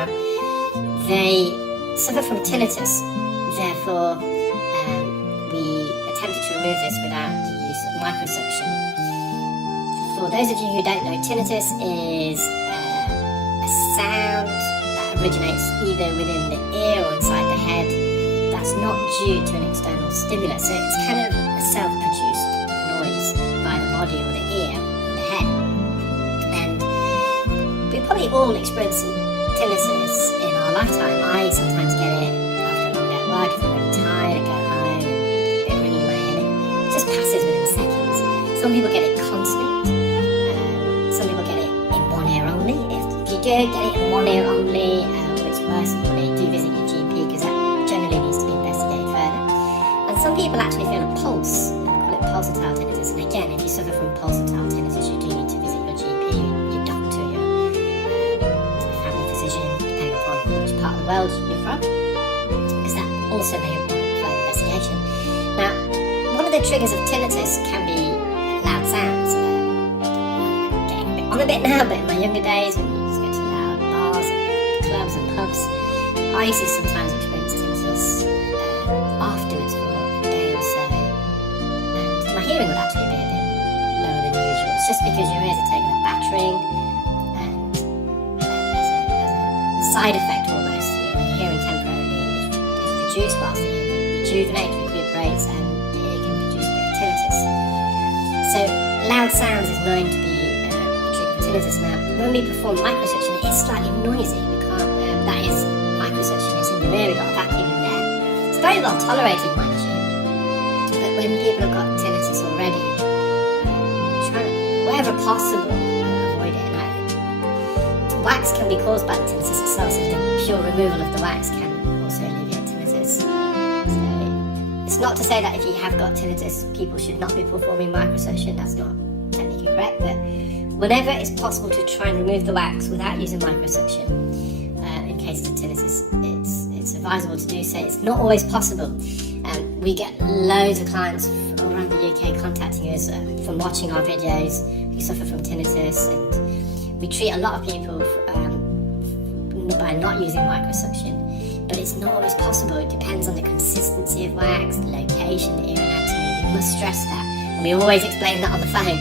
Now, they suffer from tinnitus, therefore we attempted to remove this without the use of microsuction. For those of you who don't know, tinnitus is a sound that originates either within the ear or inside the head that's not due to an external stimulus. So it's kind of a self-produced noise by the body or the ear or the head. And we probably all experience tinnitus in our lifetime. I sometimes get it after a long day at work, if I'm really tired, I go home, a bit ringing in my head. It just passes within seconds. Some people get it constant. Some people get it in one ear only. If you do get it in one ear only, or it's worse, probably do visit your GP, because that generally needs to be investigated further. And some people actually feel a pulse, and we call it pulsatile tinnitus. And again, if you suffer from pulsatile tinnitus, you do need to visit your GP, your doctor, your family physician, depending upon which part of the world you're from, because that also may require further investigation. Now, one of the triggers of tinnitus can be loud sounds. On a bit now, but in my younger days, when you just go to loud bars and clubs and pubs, I used to sometimes experience tinnitus afterwards for a day or so, and my hearing would actually be a bit lower than usual. It's just because your ears are taking a battering, and as a side effect almost, your hearing temporarily is reduced whilst the ear rejuvenates, recuperates, and the ear can produce a bit of tinnitus. So loud sounds is known to be tinnitus. Now, when we perform microsuction, it is slightly noisy. We can't, that is, microsuction is in your ear, we've got a vacuum in there. It's very well tolerated, mind you. But when people have got tinnitus already, try to, wherever possible, avoid it. Now, wax can be caused by the tinnitus itself, so the pure removal of the wax can also alleviate tinnitus. So, it's not to say that if you have got tinnitus, people should not be performing microsuction. That's not technically correct, but whenever it's possible to try and remove the wax without using microsuction, in cases of tinnitus, it's advisable to do so. It's not always possible. We get loads of clients around the UK contacting us from watching our videos who suffer from tinnitus, and we treat a lot of people by not using microsuction, but it's not always possible. It depends on the consistency of wax, the location, the ear anatomy. We must stress that, and we always explain that on the phone.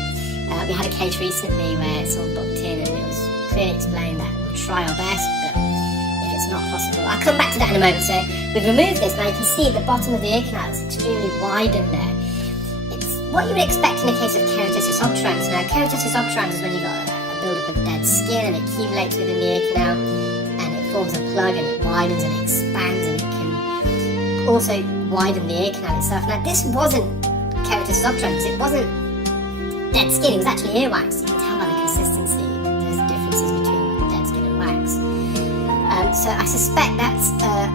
We had a case recently where someone booked in, and it was clearly explained that we'll try our best, but if it's not possible, I'll come back to that in a moment. So we've removed this. Now you can see the bottom of the ear canal is extremely wide in there. It's what you would expect in a case of keratosis obturans. Now, keratosis obturans is when you've got a build-up of dead skin and it accumulates within the ear canal, and it forms a plug, and it widens and it expands, and it can also widen the ear canal itself. Now, this wasn't keratosis obturans. It wasn't dead skin, it was actually earwax. You can tell by the consistency there's differences between dead skin and wax. So I suspect that's an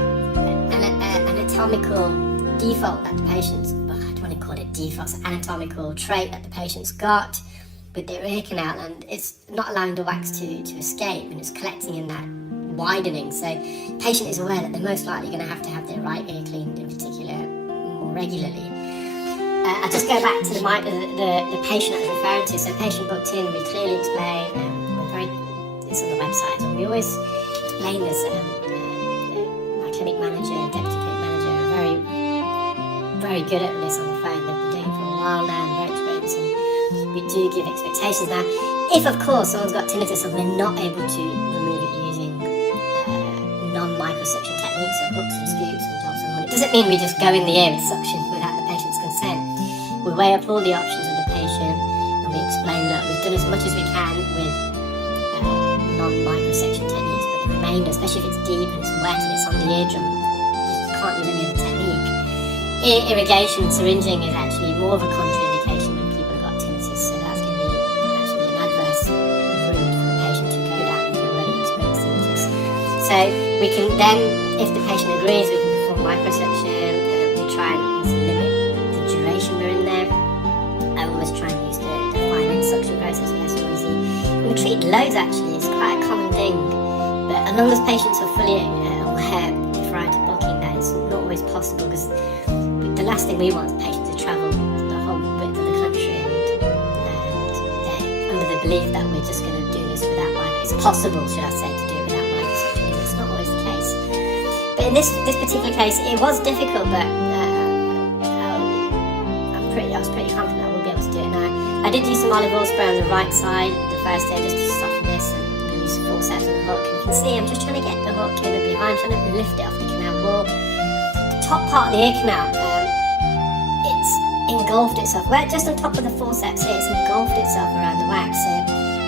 anatomical default that the patients, well, I don't want to call it default, it's an anatomical trait that the patient's got with their ear canal, and it's not allowing the wax to escape, and it's collecting in that widening. So the patient is aware that they're most likely going to have their right ear cleaned in particular more regularly. I'll just go back to the patient I was referring to. So patient booked in, we clearly explain, it's on the website, and we always explain this. My clinic manager, deputy clinic manager, are very, very good at this on the phone. They've been doing it for a while now, and very experienced, and we do give expectations. Now, if of course someone's got tinnitus and we're not able to remove it using non-microsuction techniques, so hooks and scoops and jobs and all, it doesn't mean we just go in the ear with suction without the patient's consent. We weigh up all the options of the patient, and we explain that we've done as much as we can with non-microsuction techniques, but the remainder, especially if it's deep and it's wet and it's on the eardrum, you can't use any other technique. Ear irrigation and syringing is actually more of a contraindication when people have got tinnitus, so that's going to be actually an adverse route for the patient to go down if you've already experienced tinnitus. So we can then, if the patient agrees, we can perform microsuction. We try and limit the duration we're in there. I always try and use the fine end suction process, less noisy. And we treat loads actually, it's quite a common thing. But as long as patients are fully aware prior to booking that it's not always possible, because the last thing we want is patients to travel the whole width of the country and they're under the belief that we're just going to do this without microsuction. It's possible, should I say, to do it without microsuction, because it's not But in this particular case, it was difficult, but I was pretty confident I will be able to do it now. I did use some olive oil spray on the right side the first day just to soften this, and we used forceps on the hook. And you can see I'm just trying to get the hook in and behind, trying to lift it off the canal wall. The top part of the ear canal, it's engulfed itself. Well, just on top of the forceps here, it's engulfed itself around the wax. So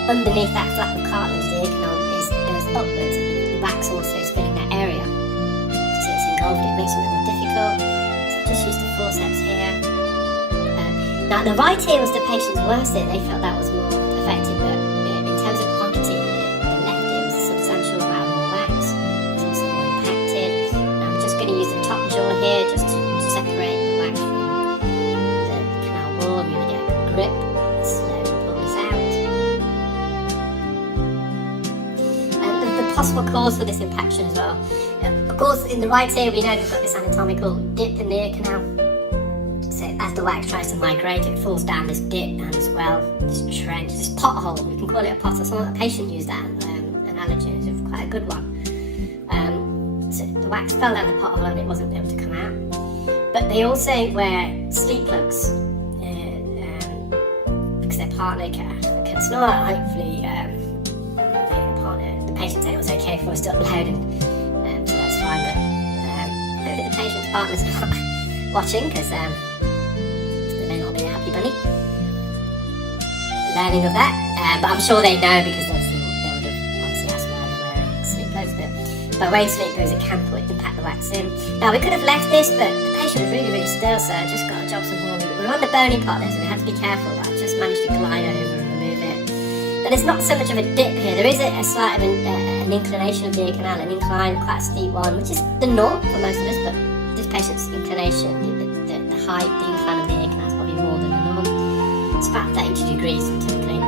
underneath that flap of cartilage, the ear canal goes upwards, and the wax also is filling that area. So it's engulfed, it makes it a little more difficult. So I've just used the forceps here. Now the right ear was the patient's worst ear. They felt that was more effective, but in terms of quantity, the left ear was a substantial amount more wax. It was also more impacted. Now I'm just going to use the top jaw here just to separate the wax from the canal wall. I'm going to get a grip and slowly pull this out. And the possible cause for this impaction as well. Of course, in the right ear, we know we've got this anatomical dip in the ear canal. So as the wax tries to migrate, it falls down this dip and as well, this trench, this pothole. We can call it a pothole. Someone, a patient used that analogy. It was quite a good one. So the wax fell down the pothole and it wasn't able to come out. But they also wear sleep plugs because their partner can snore. Hopefully, the patient said it was okay for us to upload, and so that's fine. But hopefully the patient's partner's not watching, because they may not be a happy bunny learning of that, but I'm sure they know, because they would have obviously asked why they're wearing sleep clothes. But by wearing sleep clothes, it can impact the wax in. Now we could have left this, but the patient was really still, so I just got to drop some more. We're on the bony part there, so we had to be careful, but I just managed to glide over and remove it. But there's not so much of a dip here. There is a slight of an inclination of the ear canal, an incline, quite a steep one, which is the norm for most of us, but this patient's inclination, the height, the incline of the ear canal is probably more than the norm. It's about 32 degrees typically.